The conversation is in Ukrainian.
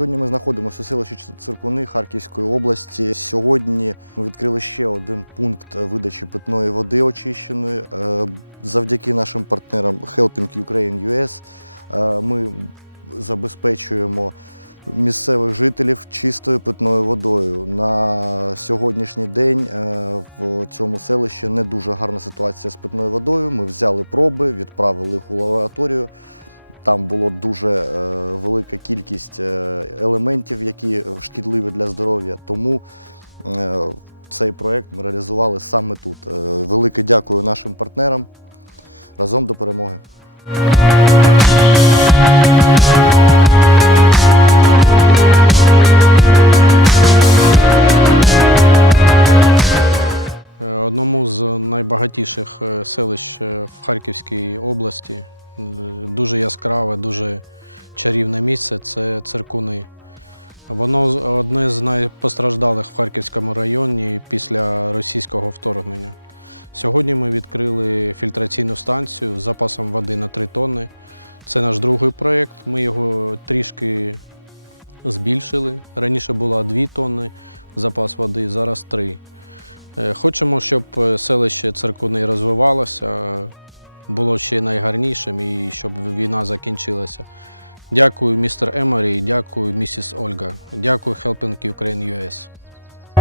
Сьогодні ми знаходимося у селищі Циркуни Харківської області. Сьогодні ми відкрили ще один пункт видачі питної води очищеної. Е, Завдяки нашим партнерам Helping Ukraine US е, ми забезпечуємо місцевих жителів чистою питною водою. На сьогоднішній день е, в цьому селищі не дуже гарна ситуація з питною водою. Ми взяли проби, відправили їх у лабораторію. Там було дуже е, велика кількість е, елементів, які шкідливі для здоров'я. Тому е, цей проєкт ми реалізували саме тут. Е, велике дякую нашим партнерам. Разом до перемоги. Е, Одному з найбагатіших е, селищ е, в Харківській області е, дуже яскраве, дуже чарівне місце це циркуни. Воно одне з найпостраждалих в Харківському районі після російського вторгнення. Сьогодні ми відкрили фільтраційну станцію з запасом води на 3 тонни. Це наш другий проєкт. Ми його трішки збільшили. Раніше було 2 тонни запас води, зараз 3. Е, Хочемо, щоб е, селище Циркуни розвивалося, було ще найгарнішим і щоб війна закінчилася. Дякую, містер Еморі, дякую, місіс Ольга. Дякую, Helping Ukraine US.